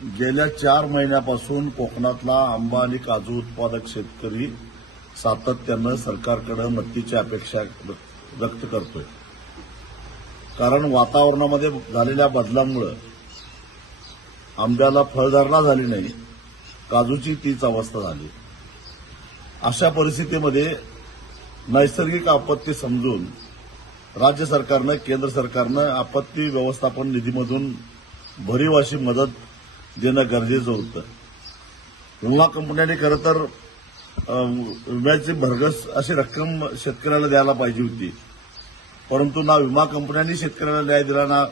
गेल्या 4 महिन्यापासून कोकणातला आंबा आणि काजू उत्पादक शेतकरी सातत्यानं सरकारकडे मदतीची अपेक्षा व्यक्त करतोय। कारण वातावरणामध्ये झालेल्या बदलामुळे आंब्याला फळधारणा झाली नाही, काजूची तीच अवस्था झाली। अशा परिस्थितीमध्ये नैसर्गिक आपत्ती समजून राज्य सरकारनं, केंद्र सरकारनं आपत्ती व्यवस्थापन निधीमधून भरीव अशी मदत देणं गरजेचं होतं। विमा कंपन्यांनी खरं तर विम्याची भरघोस अशी रक्कम शेतकऱ्याला द्यायला पाहिजे होती, परंतु ना विमा कंपन्यांनी शेतकऱ्याला न्याय दिला, ना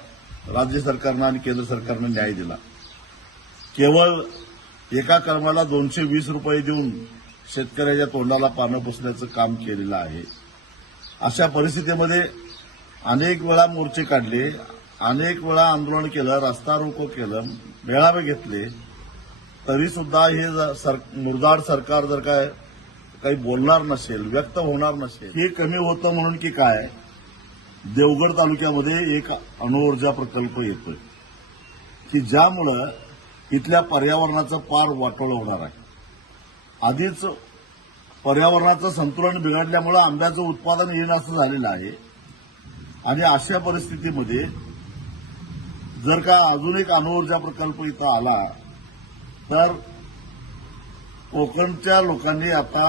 राज्य सरकारनं आणि केंद्र सरकारनं न्याय दिला। केवळ एका कर्माला 220 रुपये देऊन शेतकऱ्याच्या तोंडाला पानं पुसण्याचं काम केलेलं आहे। अशा परिस्थितीमध्ये अनेक वेळा मोर्चे काढले, अनेक वेळा आंदोलन केलं, रस्ता रोको केलं, मेळावे घेतले, तरी सुद्धा हे मुरदाड सरकार जर काही बोलणार नसेल, व्यक्त होणार नसेल, हे कमी होतं म्हणून की काय, देवगड तालुक्यामध्ये एक अणुऊर्जा प्रकल्प येतोय की ज्यामुळं इथल्या पर्यावरणाचं पार वाटोळं होणार आहे। आधीच पर्यावरणाचं संतुलन बिघडल्यामुळे आंब्याचं उत्पादन येणं झालेलं आहे आणि अशा परिस्थितीमध्ये जर का अजून एक अणुऊर्जा प्रकल्प इथं आला तर कोकणच्या लोकांनी आता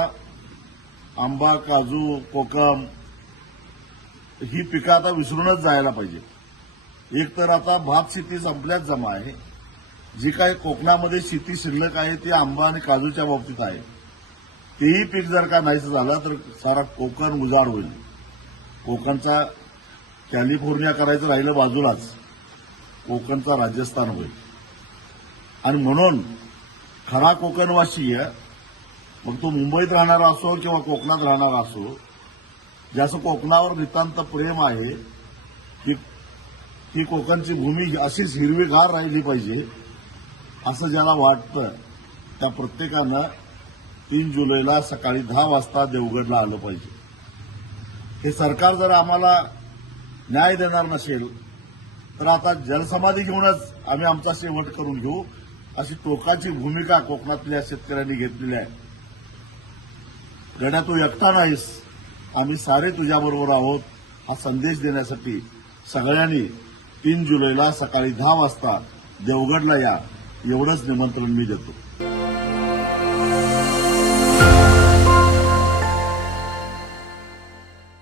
आंबा, काजू, कोकम ही पिकं आता विसरूनच जायला पाहिजे। एक तर आता भात शेती संपल्याच जमा आहे, जी काही कोकणामध्ये शेती शिल्लक आहे ती आंबा आणि काजूच्या बाबतीत आहे। तेही पीक जर का नाहीच झालं तर सारा कोकण उजाड होईल। कोकणचा कॅलिफोर्निया करायचं राहिलं बाजूलाच, कोकणचा राजस्थान होईल। आणि म्हणून खरा कोकणवासी मग तो मुंबईत राहणारा असो किंवा कोकणात राहणारा असो, ज्याचं कोकणावर नितांत प्रेम आहे की कोकणची भूमी अशीच हिरवीगार राहिली पाहिजे असं ज्याला वाटतं, त्या प्रत्येकानं 3 जुलैला सकाळी 10 वाजता देवगडला आलं पाहिजे। हे सरकार जर आम्हाला न्याय देणार नसेल तर आता जलसमाधी घेऊनच आम्ही आमचा शेवट करून घेऊ, अशी टोकाची भूमिका कोकणातल्या शेतकऱ्यांनी घेतलेली आहे। गड्या, तू एकटा नाहीस, आम्ही सारे तुझ्याबरोबर आहोत हा संदेश देण्यासाठी सगळ्यांनी 3 जुलैला सकाळी 10 वाजता देवगडला या, एवढंच निमंत्रण मी देतो।